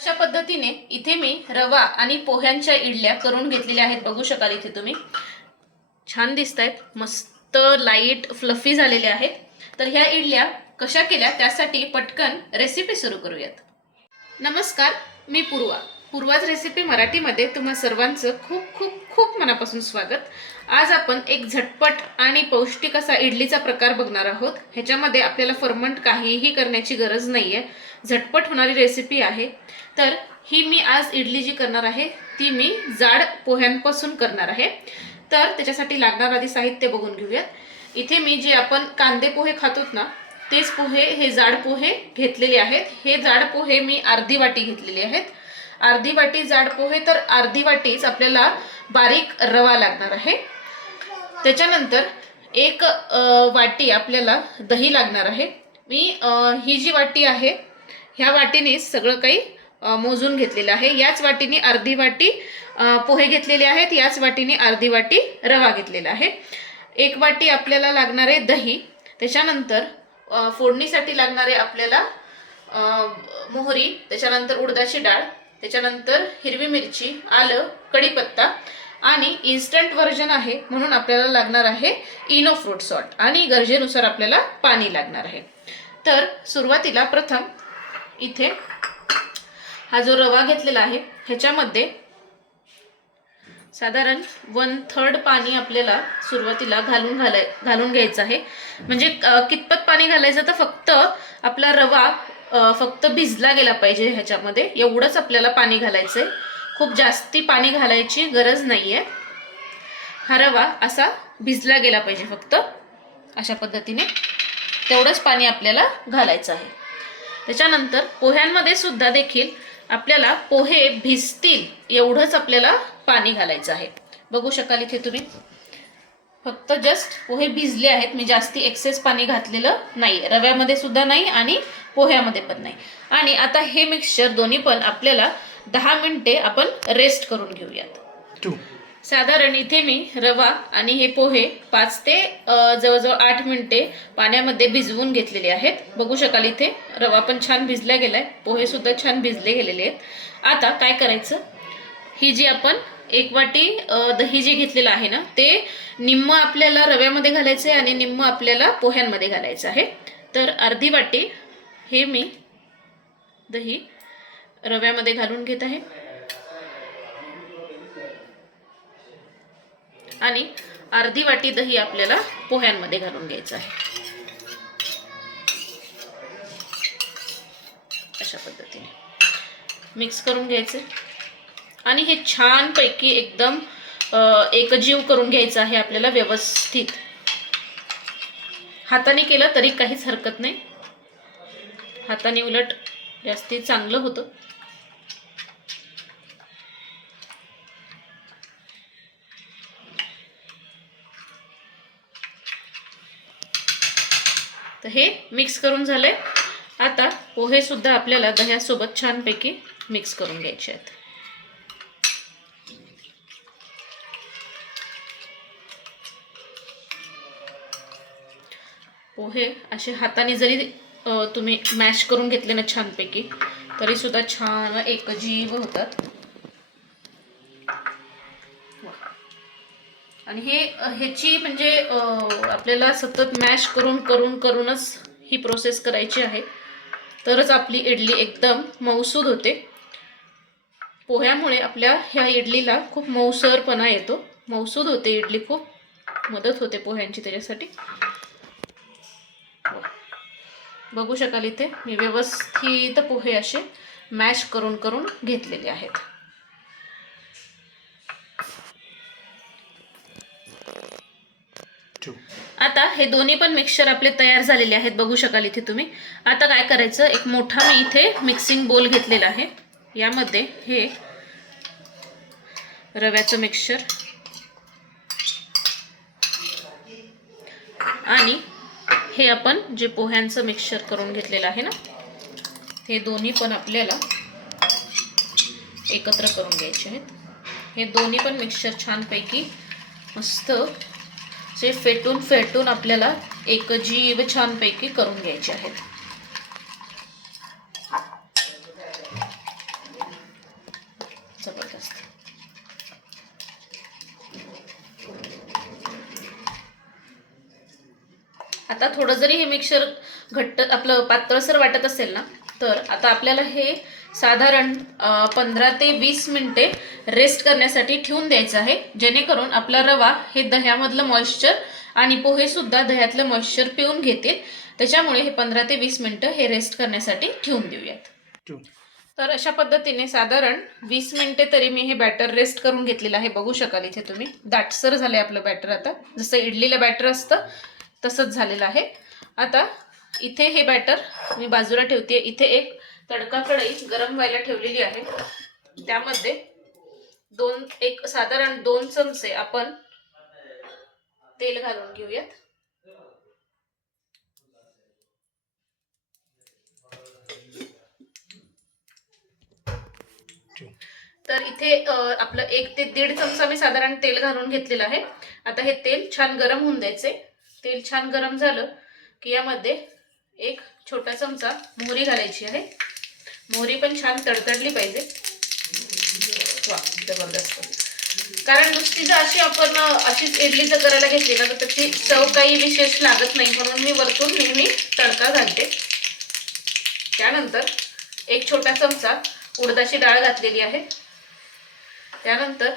अशा पद्धतीने इथे मी रवा आणि पोह्यांच्या इडल्या करून घेतलेल्या आहेत. बघू शकाल इथे तुम्ही. छान दिसत आहेत मस्त लाइट फ्लफी झालेल्या आहेत. तर ह्या इडल्या कशा केल्या त्यासाठी पटकन रेसिपी सुरू करूयात. नमस्कार मी पूर्वा. पूर्वाज रेसिपी मराठीमध्ये तुम्हा सर्वांचं खूप खूप खूप मनापासून स्वागत. आज आपण एक झटपट आणि पौष्टिक असा इडलीचा प्रकार बघणार आहोत. ह्याच्यामध्ये आपल्याला फर्मंट काहीही करण्याची गरज नाही आहे झटपट होणारी रेसिपी आहे. तर ही मी आज इडली जी करणार आहे ती मी जाड पोह्यांपासून करणार आहे. तर त्याच्यासाठी लागणार आधी साहित्य बघून घेऊयात. इथे मी जे आपण कांदे पोहे खातोत ना तेच पोहे हे जाड पोहे घेतलेले आहेत. हे जाड पोहे मी अर्धी वाटी घेतलेले आहेत. अर्धी वाटी जाड पोहे तर अर्धी वाटीच आपल्याला बारीक रवा लागणार आहे. त्याच्यानंतर एक वाटी आपल्याला दही लागणार आहे. मी ही जी वाटी आहे ह्या वाटीने सगळं काही मोजून घेतलेलं आहे. याच वाटीने अर्धी वाटी पोहे घेतलेले आहेत. याच वाटीने अर्धी वाटी रवा घेतलेला आहे. एक वाटी आपल्याला लागणारे दही. त्याच्यानंतर फोडणीसाठी लागणारे आपल्याला मोहरी. त्याच्यानंतर उडदाची डाळ. त्याच्यानंतर हिरवी मिरची आलं कढीपत्ता. आणि इन्स्टंट व्हर्जन आहे म्हणून आपल्याला लागणार आहे इनो फ्रूट सॉल्ट आणि गरजेनुसार आपल्याला पाणी लागणार आहे. तर सुरुवातीला प्रथम इथे हा जो रवा घेतलेला आहे ह्याच्यामध्ये साधारण वन थर्ड पाणी आपल्याला सुरुवातीला घालून घालाय घालून घ्यायचं आहे. म्हणजे कितपत पाणी घालायचं तर फक्त आपला रवा फक्त भिजला गेला पाहिजे ह्याच्यामध्ये. एवढंच आपल्याला पाणी घालायचंय. खूप जास्ती पाणी घालायची गरज नाहीये. हा रवा असा भिजला गेला पाहिजे फक्त. अशा पद्धतीने तेवढंच पाणी आपल्याला घालायचं आहे. त्याच्यानंतर पोह्यांमध्ये सुद्धा देखील आपल्याला पोहे भिजतील एवढंच आपल्याला पाणी घालायचं आहे. बघू शकाल इथे तुम्ही. फक्त जस्ट पोहे भिजले आहेत. मी जास्ती एक्सेस पाणी घातलेलं नाही रव्यामध्ये सुद्धा नाही आणि पोह्यामध्ये पण नाही. आणि आता हे मिक्सचर दोन्ही पण आपल्याला दहा मिनिटे आपण रेस्ट करून घेऊयात. साधारण इथे मी रवा आणि हे पोहे पाच ते जवळजवळ आठ मिनिटे पाण्यामध्ये भिजवून घेतलेले आहेत. बघू शकाल इथे रवा पण छान भिजला गेलाय. पोहे सुद्धा छान भिजले गेलेले आहेत. आता काय करायचं? ही जी आपण एक वाटी दही जे घेतलेलं आहे ना ते निम्म आपल्याला रव्यामध्ये घालायचं आहे आणि निम्म आपल्याला पोह्यांमध्ये घालायचं आहे. तर अर्धी वाटी हे मी दही रव्यामध्ये घालून घेत आहे. आणि अर्धी वाटी दही आपल्याला पोह्यांमध्ये घालून घ्यायचं आहे. अशा पद्धतीने. मिक्स करून घ्यायचे. आणि हे छानपैकी एकदम एकजीव करून घ्यायचं आहे आपल्याला व्यवस्थित. हाताने केलं तरी काहीच हरकत नाही. हाताने उलट जास्ती चांगलं होतं. तर हे मिक्स करून झालंय. आता पोहे सुद्धा आपल्याला दह्यासोबत छानपैकी मिक्स करून घ्यायचे आहेत. पोहे असे हाताने जरी तुम्ही मॅश करून घेतले ना छानपैकी तरी सुद्धा छान एकजीव होतात. आणि हे ह्याची म्हणजे आपल्याला सतत मॅश करून करून करूनच ही प्रोसेस करायची आहे. तरच आपली इडली एकदम मऊसूद होते. पोह्यामुळे आपल्या ह्या इडलीला खूप मऊसरपणा येतो. मऊसूद होते इडली खूप. मदत होते पोह्यांची त्याच्यासाठी. बघू शकाल इथे मी व्यवस्थित पोहे असे मॅश करून करून घेतलेले आहेत. टू आता हे दोन्ही पण मिक्सचर आपले तयार झालेले आहेत. बघू शकाल इथे तुम्ही. आता काय करायचं? एक मोठा मी इथे मिक्सिंग बोल घेतलेला आहे. यामध्ये हे रव्याचं मिक्सचर आणि हे आपण जे पोह्यांचं मिक्सचर करून घेतलेलं आहे ना हे दोन्ही पण आपल्याला एकत्र करून घ्यायचे आहेत. हे दोन्ही पण मिक्सचर छानपैकी मस्त असे फेटून फेटून आपल्याला एकजीव छानपैकी करून घ्यायचे आहेत. जबरदस्त. आता थोडं जरी हे मिक्सर घट्ट आपलं पातळसर वाटत असेल ना तर आता आपल्याला हे साधारण पंधरा ते वीस मिनिटे रेस्ट करण्यासाठी ठेवून द्यायचं आहे. जेणेकरून आपला रवा हे दह्यामधलं मॉइश्चर आणि पोहे सुद्धा दह्यातलं मॉइश्चर पिऊन घेतील. त्याच्यामुळे हे पंधरा ते वीस मिनिटं हे रेस्ट करण्यासाठी ठेवून देऊयात. तर अशा पद्धतीने साधारण वीस मिनिटे तरी मी हे बॅटर रेस्ट करून घेतलेलं आहे. बघू शकाल इथे तुम्ही. दाटसर झालं आहे आपलं बॅटर आता. जसं इडलीला बॅटर असतं तसंच झालेलं आहे. आता इथे हे बॅटर मी बाजूला ठेवते इथे एक तडका कढई गरम व्हायला ठेवलेली आहे. त्यामध्ये दोन एक साधारण दोन चमचे आपण तेल घालून घेऊयात. तर इथे आपलं एक ते दीड चमचा मी साधारण तेल घालून घेतलेलं आहे. आता हे तेल छान गरम होऊन द्यायचे तेल छान गरम झालं की यामध्ये एक छोटा चमचा मोहरी घालायची आहे. मोहरी पण छान तडतडली पाहिजे. वा जबरदस्त. कारण नुसती जर अशी आपण अशीच इडली जर करायला घेतली ना तर त्याची चव काही विशेष लागत नाही. म्हणून मी वरतून नेहमी तडका घालते. त्यानंतर एक छोटा चमचा उडदाची डाळ घातलेली आहे. त्यानंतर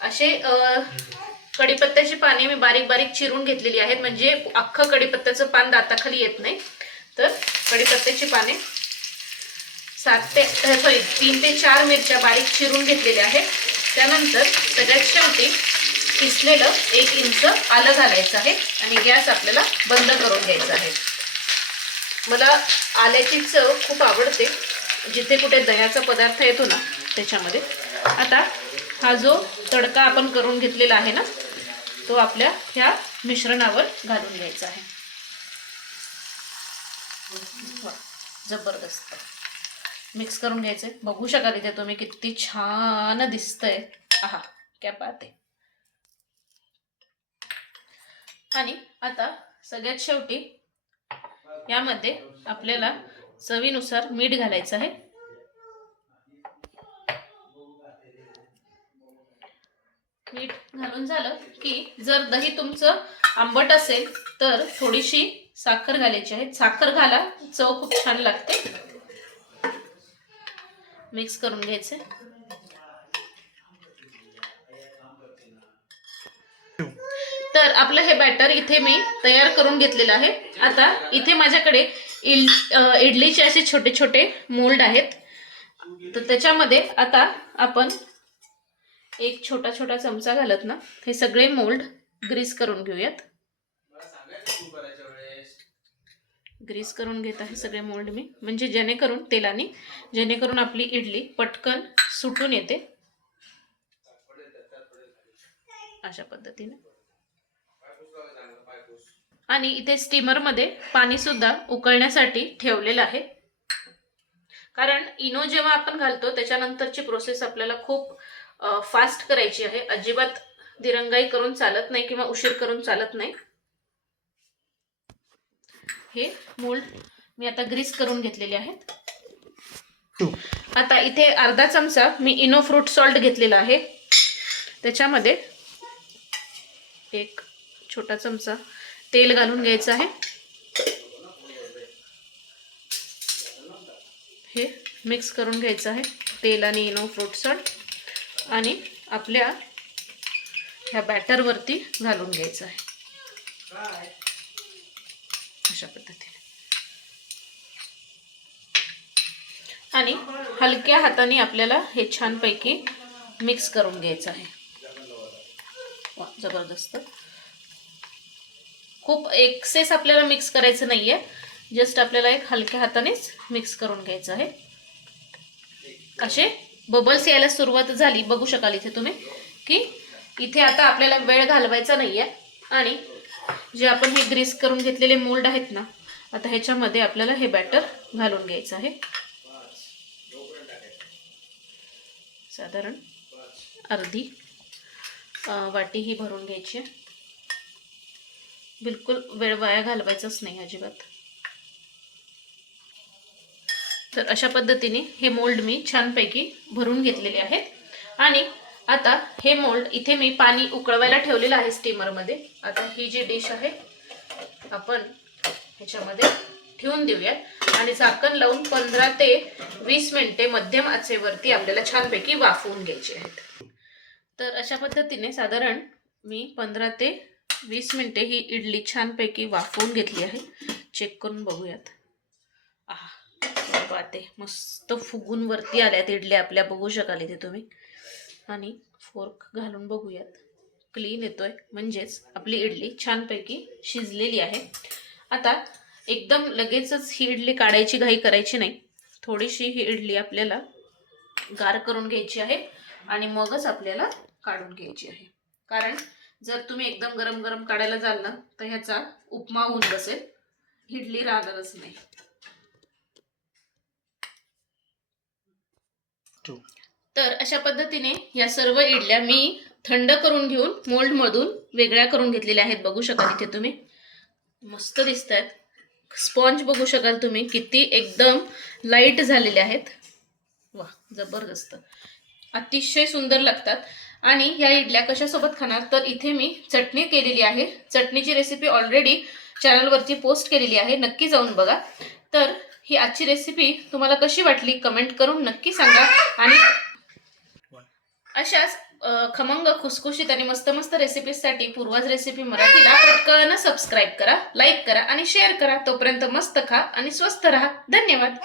असे कढीपत्त्याची पाने मी बारीक बारीक चिरून घेतलेली आहेत. म्हणजे अख्खं कढीपत्त्याचं पान दाताखाली येत नाही. तर कढीपत्त्याची पाने सात ते सॉरी तीन ते चार मिरच्या बारीक चिरून घेतलेल्या आहेत. त्यानंतर सगळ्यात शेवटी किसलेलं एक इंच आलं घालायचं आहे आणि गॅस आपल्याला बंद करून घ्यायचा आहे. मला आल्याची चव खूप आवडते. जिथे कुठे दह्याचा पदार्थ येतो ना त्याच्यामध्ये. आता हा जो तडका आपण करून घेतलेला आहे ना तो आपल्या ह्या मिश्रणावर घालून घ्यायचा आहे. जबरदस्त. मिक्स करून घ्यायचं. बघू शकाल इथे तुम्ही किती छान दिसतंय. आहा क्या बात आहे. आणि आता सगळ्यात शेवटी यामध्ये आपल्याला चवीनुसार मीठ घालायचं आहे. मीठ घालून झालं की जर दही तुमचं आंबट असेल तर थोडीशी साखर घालायची आहे. साखर घाला चव खूप छान लागते. मिक्स करून घ्यायचे. तर आपलं हे बॅटर इथे मी तयार करून घेतलेलं आहे. आता इथे माझ्याकडे इडलीचे असे छोटे छोटे मोल्ड आहेत. तर त्याच्यामध्ये आता आपण एक छोटा छोटा चमचा घालत ना हे सगळे मोल्ड ग्रीस करून घेऊयात. ग्रीस करून घेत आहे सगळे मोल्ड मी. म्हणजे जेणेकरून तेलाने जेणेकरून आपली इडली पटकन सुटून येते. अशा पद्धतीने. आणि इथे स्टीमरमध्ये पाणी सुद्धा उकळण्यासाठी ठेवलेलं आहे. कारण इनो जेव्हा आपण घालतो त्याच्यानंतरची प्रोसेस आपल्याला खूप फास्ट करायची आहे. अजिबात दिरंगाई करून चालत नाही किंवा उशीर करून चालत नाही. हे मोल्ड मी आता ग्रीस करून घेतलेले आहेत. आता इथे अर्धा चमचा मी इनो फ्रूट सॉल्ट घेतलेला आहे. त्याच्यामध्ये एक छोटा चमचा तेल घालून घ्यायचं आहे. हे मिक्स करून घ्यायचं आहे. तेल आणि इनो फ्रूट सॉल्ट आणि आपल्या ह्या बॅटरवरती घालून घ्यायचं आहे. अशा पद्धतीने. आणि हलक्या हाताने आपल्याला हे छानपैकी मिक्स करून घ्यायचं आहे. वा जबरदस्त. खूप एक्सेस आपल्याला मिक्स करायचं नाही आहे जस्ट आपल्याला एक हलक्या हातानेच मिक्स करून घ्यायचं आहे. असे बबल्स यायला सुरुवात झाली. बघू शकाल इथे तुम्ही की इथे आता आपल्याला वेळ घालवायचा नाही आहे आणि जे आपण हे ग्रीस करून घेतलेले मोल्ड आहेत ना आता ह्याच्यामध्ये आपल्याला हे बॅटर घालून घ्यायचं आहे. साधारण अर्धी वाटी ही भरून घ्यायची आहे. बिलकुल वेळ वाया घालवायचाच नाही अजिबात. तर अशा पद्धतीने हे मोल्ड मी छानपैकी भरून घेतलेले आहेत. आणि आता हे मोल्ड इथे मी पाणी उकळवायला ठेवलेलं आहे स्टीमरमध्ये आता ही जी डिश आहे आपण ह्याच्यामध्ये ठेवून देऊयात. आणि झाकण लावून पंधरा ते वीस मिनिटे मध्यम आचेवरती आपल्याला छानपैकी वाफवून घ्यायचे आहेत. तर अशा पद्धतीने साधारण मी पंधरा ते वीस मिनिटे ही इडली छानपैकी वाफवून घेतली आहे. चेक करून बघूयात. आहा. क्या मस्त फुगून वरती आल्यात इडल्या आपल्या. बघू शकाल इथे तुम्ही. आणि फोर्क घालून बघूयात. क्लीन येतोय. म्हणजेच आपली इडली छानपैकी शिजलेली आहे. आता एकदम लगेचच ही इडली काढायची घाई करायची नाही. थोडीशी ही इडली आपल्याला गार करून घ्यायची आहे आणि मगच आपल्याला काढून घ्यायची आहे. कारण जर तुम्ही एकदम गरम गरम काढायला जाल ना तर ह्याचा उपमा होऊन बसेल. इडली राहणारच नाही. तर अशा पद्धतीने या सर्व इडल्या मी थंड करून घेऊन मोल्डमधून वेगळ्या करून घेतलेल्या आहेत. बघू शकाल इथे तुम्ही. मस्त दिसत आहेत स्पॉन्ज बघू शकाल तुम्ही. किती एकदम लाइट झालेले आहेत. वा जबरदस्त. अतिशय सुंदर लागतात. आणि ह्या इडल्या कशासोबत खाणार? तर इथे मी चटणी केलेली आहे. चटणीची रेसिपी ऑलरेडी चॅनलवरती पोस्ट केलेली आहे. नक्की जाऊन बघा. तर ही आजची रेसिपी तुम्हाला कशी वाटली कमेंट करून नक्की सांगा. आणि अशाच खमंग खुसखुशीत आणि मस्त मस्त रेसिपीसाठी पूर्वाज रेसिपी मराठीला पटकन सबस्क्राईब करा लाईक करा आणि शेअर करा. तोपर्यंत मस्त खा आणि स्वस्त राहा. धन्यवाद.